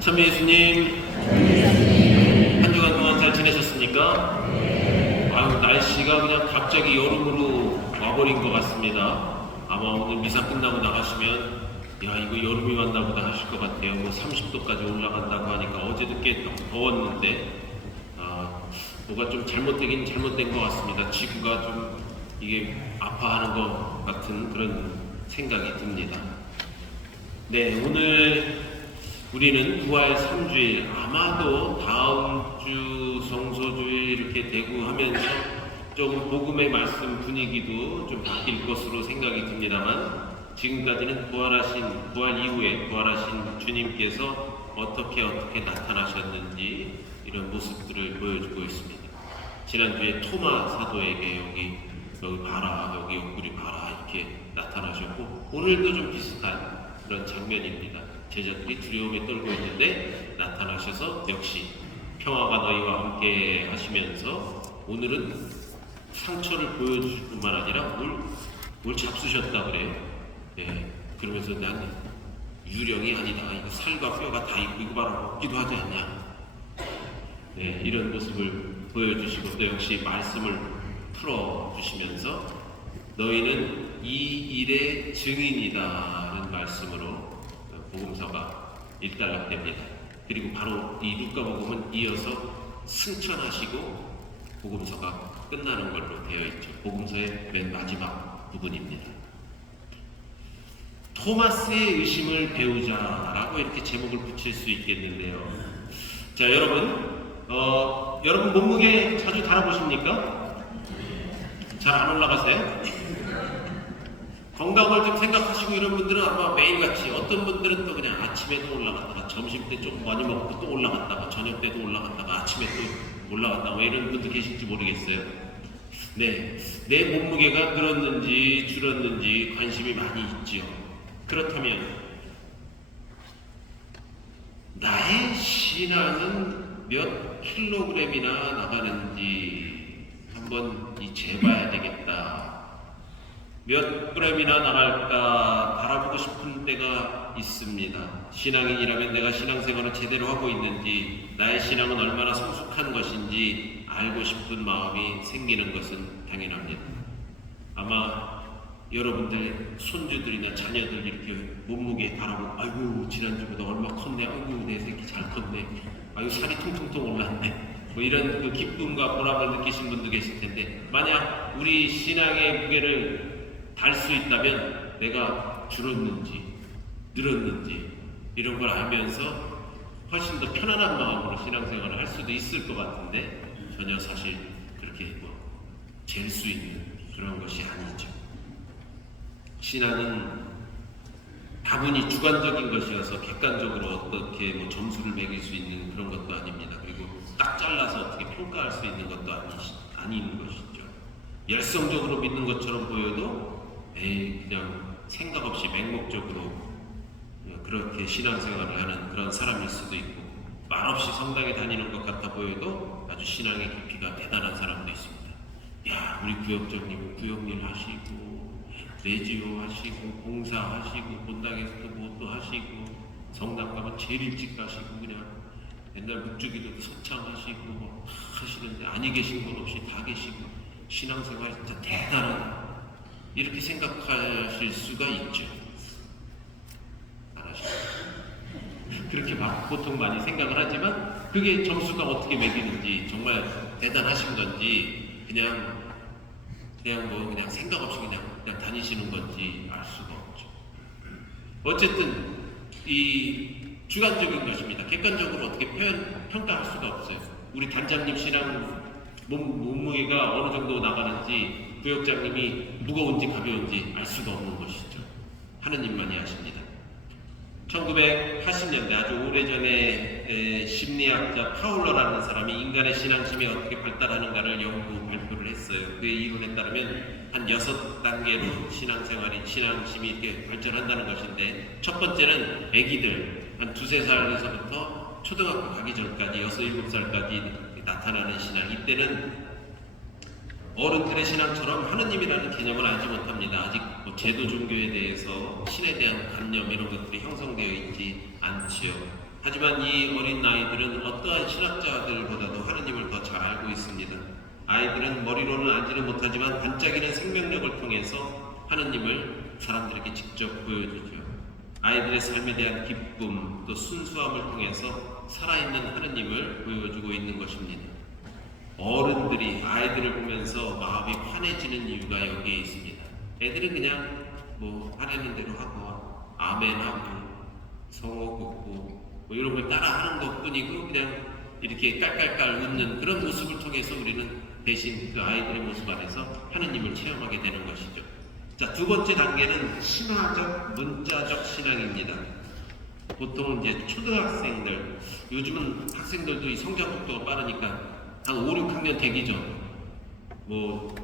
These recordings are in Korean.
참 예수님, 한 주간 동안 잘 지내셨습니까? 아유, 날씨가 그냥 갑자기 여름으로 와버린 것 같습니다. 아마 오늘 미사 끝나고 나가시면 야, 이거 여름이 왔나 보다 하실 것 같아요. 뭐 30도까지 올라간다고 하니까 어제도 꽤 더웠는데 뭐가 좀 잘못되긴 잘못된 것 같습니다. 지구가 좀 이게 아파하는 것 같은 그런 생각이 듭니다. 네, 오늘 우리는 부활 3주일, 아마도 다음 주 성소주일 이렇게 되고 하면서 조금 복음의 말씀 분위기도 좀 바뀔 것으로 생각이 듭니다만, 지금까지는 부활 이후에 부활하신 주님께서 어떻게 나타나셨는지 이런 모습들을 보여주고 있습니다. 지난주에 토마 사도에게 여기 봐라, 여기 옆구리 봐라 이렇게 나타나셨고, 오늘도 좀 비슷한 그런 장면입니다. 제자들이 두려움에 떨고 있는데 나타나셔서 역시 평화가 너희와 함께 하시면서 오늘은 상처를 보여줄 뿐만 아니라 뭘 잡수셨다 그래요. 예, 그러면서 나는 유령이 아니다. 이거 살과 뼈가 다 있고 이거 바로 먹기도 하지 않냐. 네, 이런 모습을 보여주시고 또 역시 말씀을 풀어주시면서 너희는 이 일의 증인이다라는 말씀으로 복음서가 일단락됩니다. 그리고 바로 이 누가복음은 이어서 승천하시고 복음서가 끝나는 걸로 되어 있죠. 복음서의 맨 마지막 부분입니다. 토마스의 의심을 배우자라고 이렇게 제목을 붙일 수 있겠는데요. 자, 여러분 몸무게 자주 달아보십니까? 잘 안 올라가세요? 건강을 좀 생각하시고 이런 분들은 아마 매일같이, 어떤 분들은 또 그냥 아침에도 올라갔다가 점심 때 좀 많이 먹고 또 올라갔다가 저녁 때도 올라갔다가 아침에 또 올라갔다가 이런 분들 계실지 모르겠어요. 네, 내 몸무게가 늘었는지 줄었는지 관심이 많이 있죠. 그렇다면 나의 신앙은 몇 킬로그램이나 나가는지 한번 재봐야 되겠다. 몇 그램이나 나갈까 바라보고 싶은 때가 있습니다. 신앙인이라면 내가 신앙생활을 제대로 하고 있는지, 나의 신앙은 얼마나 성숙한 것인지 알고 싶은 마음이 생기는 것은 당연합니다. 아마 여러분들 손주들이나 자녀들 이렇게 몸무게 바라보고 아이고 지난주보다 얼마 컸네, 아이고 내 새끼 잘 컸네, 아이고 살이 통통통 올랐네, 뭐 이런 그 기쁨과 보람을 느끼신 분도 계실 텐데, 만약 우리 신앙의 무게를 달 수 있다면 내가 줄었는지 늘었는지 이런 걸 알면서 훨씬 더 편안한 마음으로 신앙생활을 할 수도 있을 것 같은데, 전혀 사실 그렇게 잴 수 있는 그런 것이 아니죠. 신앙은 다분히 주관적인 것이어서 객관적으로 어떻게 점수를 매길 수 있는 그런 것도 아닙니다. 그리고 딱 잘라서 어떻게 평가할 수 있는 것도 아닌 것이죠. 열성적으로 믿는 것처럼 보여도 그냥 생각 없이 맹목적으로 그렇게 신앙생활을 하는 그런 사람일 수도 있고, 말없이 성당에 다니는 것 같아 보여도 아주 신앙의 깊이가 대단한 사람도 있습니다. 야, 우리 구역장님은 구역일 하시고 레지오 하시고 봉사하시고 본당에서도 뭐 또 하시고 성당 가면 제일 일찍 가시고 그냥 옛날 묵주기도 서창하시고 뭐 하시는데 아니 계신 분 없이 다 계시고 신앙생활이 진짜 대단한, 이렇게 생각하실 수가 있죠. 안 하시죠? 그렇게 보통 많이 생각을 하지만 그게 점수가 어떻게 매기는지, 정말 대단하신 건지 그냥 생각 없이 그냥 다니시는 건지 알 수가 없죠. 어쨌든 이 주관적인 것입니다. 객관적으로 어떻게 평가할 수가 없어요. 우리 단장님 신앙 몸무게가 어느 정도 나가는지, 구역장님이 무거운지 가벼운지 알 수가 없는 것이죠. 하느님만이 아십니다. 1980년대 아주 오래전에 심리학자 파울러라는 사람이 인간의 신앙심이 어떻게 발달하는가를 연구 발표를 했어요. 그의 이론에 따르면 한 6단계로 신앙심이 이렇게 발전한다는 것인데, 첫 번째는 아기들 한 2~3살에서부터 초등학교 가기 전까지 6~7살까지 나타나는 신앙, 이때는 어른들의 신앙처럼 하느님이라는 개념을 알지 못합니다. 아직 제도 종교에 대해서 신에 대한 관념 이런 것들이 형성되어 있지 않지요. 하지만 이 어린 아이들은 어떠한 신학자들보다도 하느님을 더 잘 알고 있습니다. 아이들은 머리로는 알지는 못하지만 반짝이는 생명력을 통해서 하느님을 사람들에게 직접 보여주죠. 아이들의 삶에 대한 기쁨 또 순수함을 통해서 살아있는 하느님을 보여주고 있는 것입니다. 어른들이 아이들을 보면서 마음이 환해지는 이유가 여기에 있습니다. 애들은 그냥 뭐 하려는 대로 하고 아멘하고 성호 긋고 뭐 이런 걸 따라하는 것뿐이고 그냥 이렇게 깔깔깔 웃는 그런 모습을 통해서 우리는 대신 그 아이들의 모습 안에서 하느님을 체험하게 되는 것이죠. 자, 두 번째 단계는 신화적, 문자적 신앙입니다. 보통 이제 초등학생들, 요즘은 학생들도 이 성장 속도가 빠르니까 한 5, 6학년 되기 전, 뭐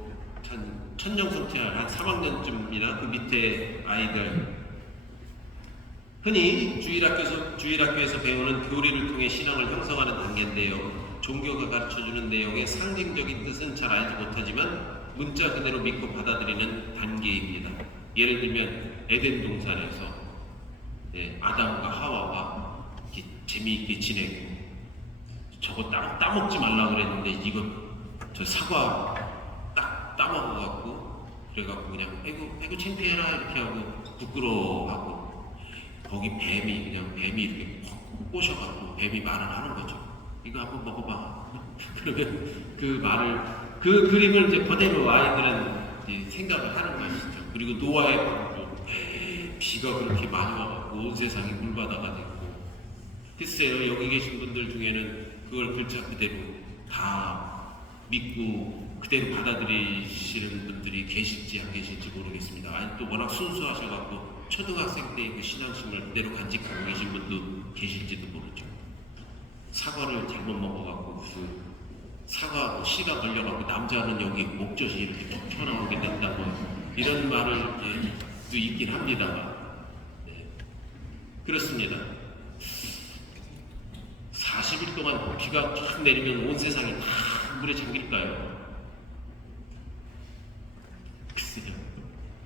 천년성태할 한 3학년쯤이나 그 밑에 아이들, 흔히 주일학교에서 배우는 교리를 통해 신앙을 형성하는 단계인데요. 종교가 가르쳐주는 내용의 상징적인 뜻은 잘 알지 못하지만 문자 그대로 믿고 받아들이는 단계입니다. 예를 들면 에덴 동산에서 아담과 하와가 재미있게 지내고 저거 따먹지 말라 그랬는데 이거 저 사과 딱 따먹어갖고 그래갖고 그냥 아이고 창피해라 이렇게 하고 부끄러워하고 거기 뱀이 이렇게 꼬셔갖고 뱀이 말을 하는 거죠. 이거 한번 먹어봐. 그러면 그 그림을 이제 그대로 아이들은 이제 생각을 하는 것이죠. 그리고 노아의 방도 비가 그렇게 많이 와갖고 온 세상이 물바다가 됐고, 글쎄요, 여기 계신 분들 중에는 그걸 글자 그대로 다 믿고 그대로 받아들이시는 분들이 계실지 안 계실지 모르겠습니다. 아니 또 워낙 순수하셔갖고 초등학생 때의 그 신앙심을 그대로 간직하고 계신 분도 계실지도 모르죠. 사과를 잘못 먹어갖고 그 사과 씨가 걸려갖고 남자는 여기 목젖이 이렇게 툭 튀어나오게 된다고 이런 말을 또 있긴 합니다만, 그렇습니다. 40일 동안 비가 쫙 내리면 온 세상이 다 물에 잠길까요? 글쎄요.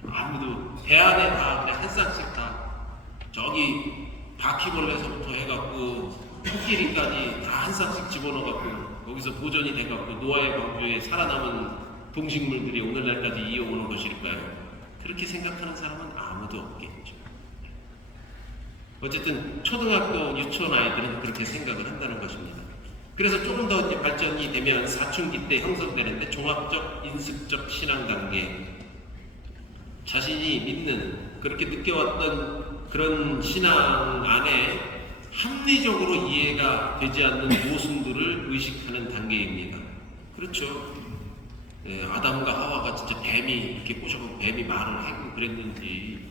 아무도 배 안에 다 그냥 한 쌍씩 다 저기 바퀴벌레서부터 해갖고 코끼리까지 다 한 쌍씩 집어넣어갖고 거기서 보존이 돼갖고 노아의 방주에 살아남은 동식물들이 오늘날까지 이어오는 것일까요? 그렇게 생각하는 사람은 아무도 없겠죠. 어쨌든 초등학교, 유치원 아이들은 그렇게 생각을 한다는 것입니다. 그래서 조금 더 발전이 되면 사춘기 때 형성되는데 종합적, 인습적 신앙 단계, 자신이 믿는, 그렇게 느껴왔던 그런 신앙 안에 합리적으로 이해가 되지 않는 모순들을 의식하는 단계입니다. 그렇죠. 아담과 하와가 진짜 뱀이 이렇게 꼬셔서 뱀이 말을 하고 그랬는지,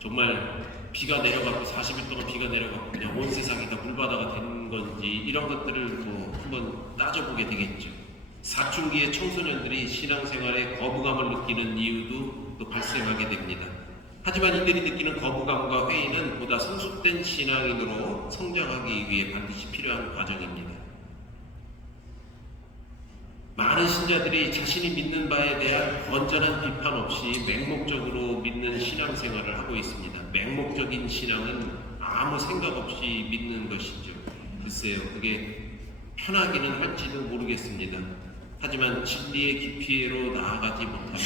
정말 비가 내려가고 40일 동안 비가 내려가고 그냥 온 세상이 다 물바다가 된 건지 이런 것들을 뭐 한번 따져보게 되겠죠. 사춘기의 청소년들이 신앙생활에 거부감을 느끼는 이유도 또 발생하게 됩니다. 하지만 이들이 느끼는 거부감과 회의는 보다 성숙된 신앙인으로 성장하기 위해 반드시 필요한 과정입니다. 많은 신자들이 자신이 믿는 바에 대한 건전한 비판 없이 맹목적으로 믿는 신앙생활을 하고 있습니다. 맹목적인 신앙은 아무 생각 없이 믿는 것이죠. 글쎄요, 그게 편하기는 할지도 모르겠습니다. 하지만 진리의 깊이로 나아가지 못하면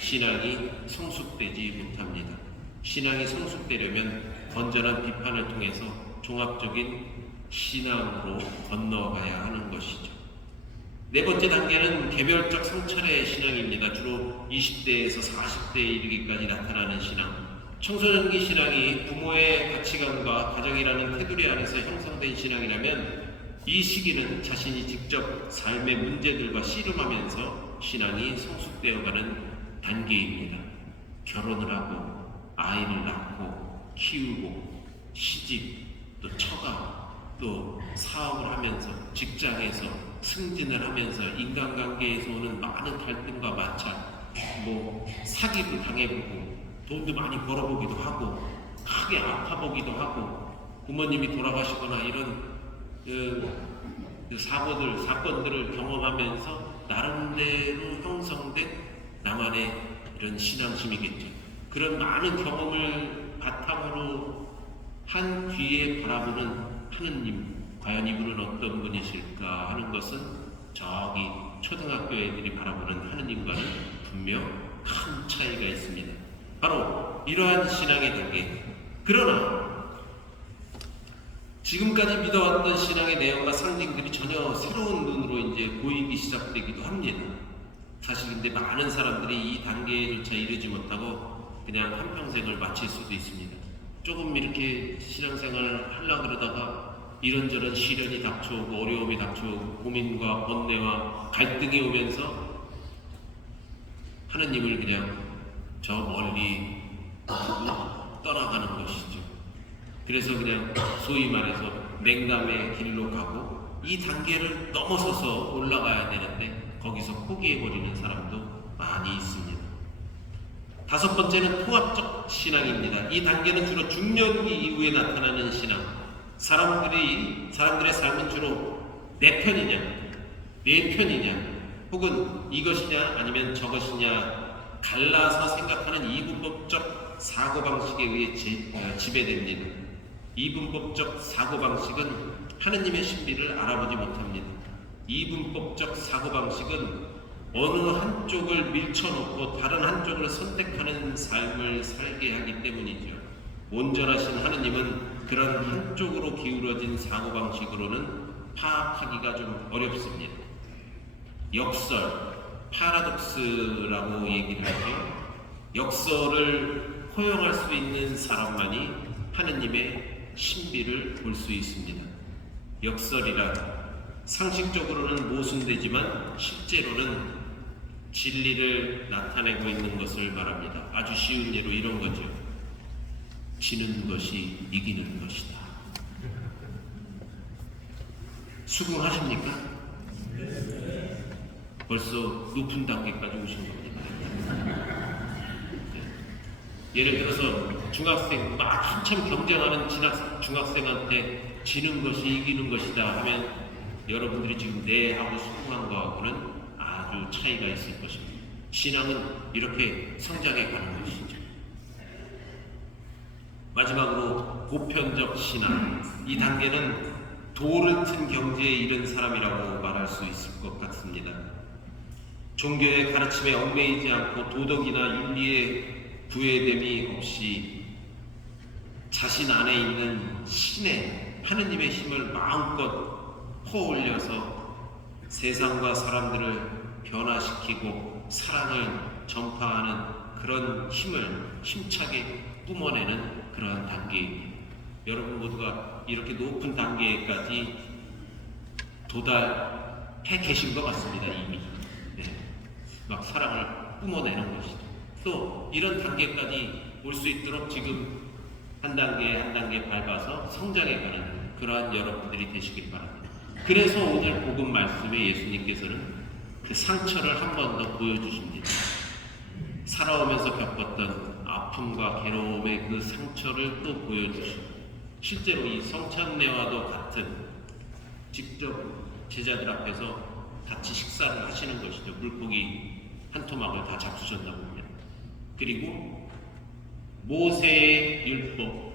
신앙이 성숙되지 못합니다. 신앙이 성숙되려면 건전한 비판을 통해서 종합적인 신앙으로 건너가야 하는 것이죠. 네 번째 단계는 개별적 성찰의 신앙입니다. 주로 20대에서 40대에 이르기까지 나타나는 신앙. 청소년기 신앙이 부모의 가치관과 가정이라는 테두리 안에서 형성된 신앙이라면 이 시기는 자신이 직접 삶의 문제들과 씨름하면서 신앙이 성숙되어가는 단계입니다. 결혼을 하고 아이를 낳고 키우고 시집 또 처가 또 사업을 하면서 직장에서 승진을 하면서 인간관계에서 오는 많은 갈등과 마찰, 뭐 사기도 당해보고 돈도 많이 벌어보기도 하고 크게 아파보기도 하고 부모님이 돌아가시거나 이런 사건들을 경험하면서 나름대로 형성된 나만의 이런 신앙심이겠죠. 그런 많은 경험을 바탕으로 한 귀에 바라보는 하느님, 과연 이분은 어떤 분이실까 하는 것은 저기 초등학교 애들이 바라보는 하느님과는 분명 큰 차이가 있습니다. 바로 이러한 신앙의 단계. 그러나 지금까지 믿어왔던 신앙의 내용과 상징들이 전혀 새로운 눈으로 이제 보이기 시작되기도 합니다. 사실 근데 많은 사람들이 이 단계에조차 이르지 못하고 그냥 한평생을 마칠 수도 있습니다. 조금 이렇게 신앙생활을 하려고 그러다가 이런저런 시련이 닥쳐오고 어려움이 닥쳐오고 고민과 번뇌와 갈등이 오면서 하느님을 그냥 저 멀리 떠나가는 것이죠. 그래서 그냥 소위 말해서 냉담의 길로 가고 이 단계를 넘어서서 올라가야 되는데 거기서 포기해버리는 사람도 많이 있습니다. 다섯 번째는 통합적 신앙입니다. 이 단계는 주로 중년기 이후에 나타나는 신앙. 사람들의 삶은 주로 내 편이냐, 내 편이냐, 혹은 이것이냐 아니면 저것이냐 갈라서 생각하는 이분법적 사고방식에 의해 지배됩니다. 이분법적 사고방식은 하느님의 신비를 알아보지 못합니다. 이분법적 사고방식은 어느 한쪽을 밀쳐놓고 다른 한쪽을 선택하는 삶을 살게 하기 때문이죠. 온전하신 하느님은 그런 한쪽으로 기울어진 사고방식으로는 파악하기가 좀 어렵습니다. 역설, 파라독스라고 얘기를 하죠. 역설을 허용할 수 있는 사람만이 하느님의 신비를 볼 수 있습니다. 역설이란 상식적으로는 모순되지만 실제로는 진리를 나타내고 있는 것을 말합니다. 아주 쉬운 예로 이런 거죠. 지는 것이 이기는 것이다. 수긍하십니까? 벌써 높은 단계까지 오신 겁니다. 예를 들어서 중학생 막 한참 경쟁하는 중학생한테 지는 것이 이기는 것이다 하면 여러분들이 지금 네 하고 수긍한 거하고는 아주 차이가 있을 것입니다. 신앙은 이렇게 성장해 가는 것이죠. 마지막으로 보편적 신앙. 이 단계는 도를 튼 경지에 이른 사람이라고 말할 수 있을 것 같습니다. 종교의 가르침에 얽매이지 않고 도덕이나 윤리에 구애됨이 없이 자신 안에 있는 신의 하느님의 힘을 마음껏 퍼올려서 세상과 사람들을 변화시키고 사랑을 전파하는 그런 힘을 힘차게 뿜어내는 그러한 단계입니다. 여러분 모두가 이렇게 높은 단계까지 도달해 계신 것 같습니다. 이미 막 사랑을 뿜어내는 것이죠. 또 이런 단계까지 올 수 있도록 지금 한 단계 한 단계 밟아서 성장해가는 그러한 여러분들이 되시길 바랍니다. 그래서 오늘 복음 말씀에 예수님께서는 그 상처를 한 번 더 보여주십니다. 살아오면서 겪었던 아픔과 괴로움의 그 상처를 또 보여주시고 실제로 이 성찬례와도 같은 직접 제자들 앞에서 같이 식사를 하시는 것이죠. 물고기 한 토막을 다 잡수셨다고 합니다. 그리고 모세의 율법,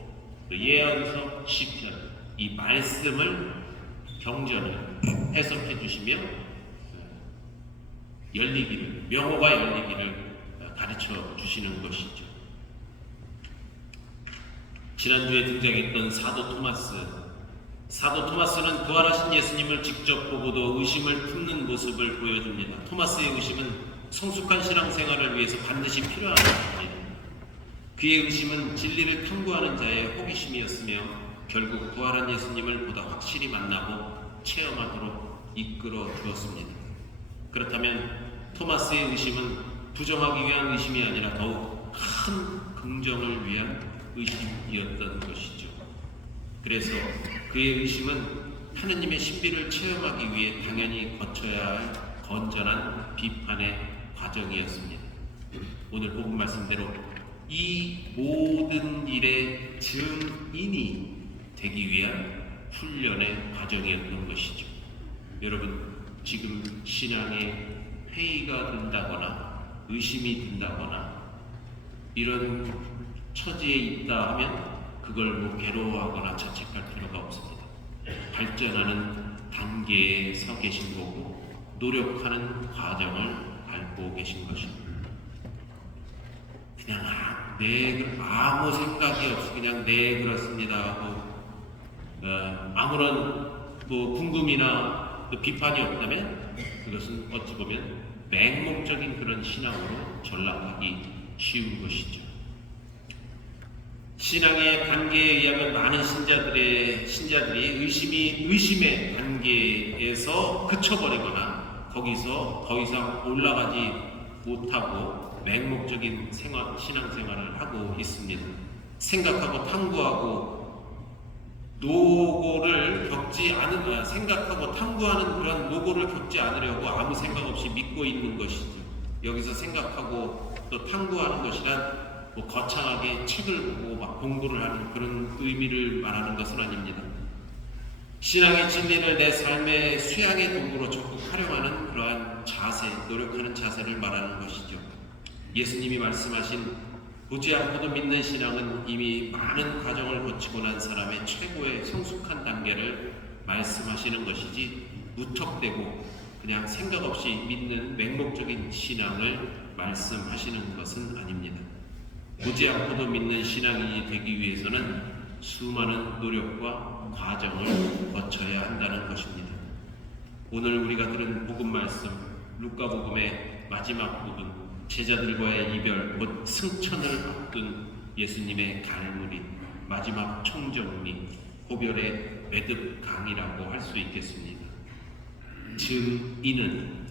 예언서, 시편 이 말씀을 경전을 해석해 주시며 열리기를, 명호가 열리기를 가르쳐 주시는 것이죠. 지난주에 등장했던 사도 토마스는 부활하신 예수님을 직접 보고도 의심을 품는 모습을 보여줍니다. 토마스의 의심은 성숙한 신앙생활을 위해서 반드시 필요한 것입니다. 그의 의심은 진리를 탐구하는 자의 호기심이었으며 결국 부활한 예수님을 보다 확실히 만나고 체험하도록 이끌어 주었습니다. 그렇다면 토마스의 의심은 부정하기 위한 의심이 아니라 더욱 큰 긍정을 위한 의심이었던 것이죠. 그래서 그의 의심은 하느님의 신비를 체험하기 위해 당연히 거쳐야 할 건전한 비판의 과정이었습니다. 오늘 복음 말씀대로 이 모든 일의 증인이 되기 위한 훈련의 과정이었던 것이죠. 여러분 지금 신앙에 회의가 든다거나 의심이 든다거나 이런 처지에 있다 하면 그걸 뭐 괴로워하거나 자책할 필요가 없습니다. 발전하는 단계에 서 계신 거고 노력하는 과정을 밟고 계신 것입니다. 그냥 아무 생각이 없이 그냥 네 그렇습니다 하고 아무런 뭐 궁금이나 비판이 없다면 그것은 어찌 보면 맹목적인 그런 신앙으로 전락하기 쉬운 것이죠. 신앙의 단계에 의하면 많은 신자들이 의심의 단계에서 그쳐버리거나 거기서 더 이상 올라가지 못하고 맹목적인 신앙생활을 하고 있습니다. 생각하고 탐구하고 생각하고 탐구하는 그런 노고를 겪지 않으려고 아무 생각 없이 믿고 있는 것이죠. 여기서 생각하고 또 탐구하는 것이란 뭐 거창하게 책을 보고 막 공부를 하는 그런 의미를 말하는 것은 아닙니다. 신앙의 진리를 내 삶의 수양의 도구로 적극 활용하는 그러한 자세, 노력하는 자세를 말하는 것이죠. 예수님이 말씀하신 보지 않고도 믿는 신앙은 이미 많은 과정을 거치고 난 사람의 최고의 성숙한 단계를 말씀하시는 것이지 무턱대고 그냥 생각 없이 믿는 맹목적인 신앙을 말씀하시는 것은 아닙니다. 보지 않고도 믿는 신앙인이 되기 위해서는 수많은 노력과 과정을 거쳐야 한다는 것입니다. 오늘 우리가 들은 복음 말씀, 루카복음의 마지막 부분, 제자들과의 이별, 곧 승천을 앞둔 예수님의 갈무리, 마지막 총정리, 고별의 매듭 강이라고 할 수 있겠습니다. 증인은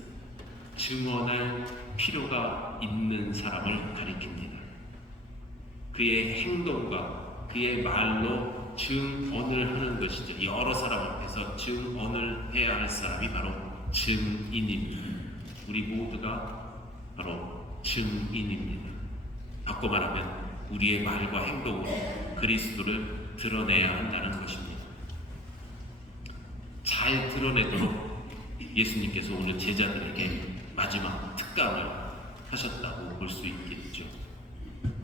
증언할 필요가 있는 사람을 가리킵니다. 그의 행동과 그의 말로 증언을 하는 것이죠. 여러 사람 앞에서 증언을 해야 할 사람이 바로 증인입니다. 우리 모두가 바로 증인입니다. 바꿔 말하면 우리의 말과 행동으로 그리스도를 드러내야 한다는 것입니다. 잘 드러내도록 예수님께서 오늘 제자들에게 마지막 특강을 하셨다고 볼 수 있겠죠.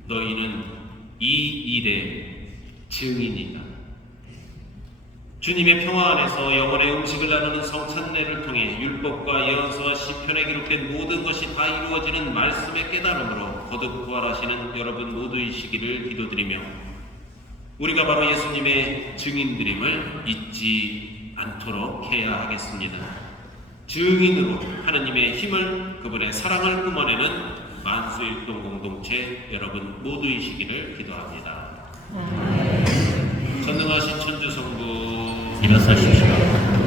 너희는 이 일의 증인이다. 주님의 평화 안에서 영혼의 음식을 나누는 성찬례를 통해 율법과 예언서와 시편에 기록된 모든 것이 다 이루어지는 말씀의 깨달음으로 거듭 부활하시는 여러분 모두이시기를 기도드리며 우리가 바로 예수님의 증인들임을 잊지 않도록 해야 하겠습니다. 증인으로 하느님의 힘을, 그분의 사랑을 뿜어내는 만수일동 공동체 여러분 모두이시기를 기도합니다. 전능하신 천주성부 일어서십시오.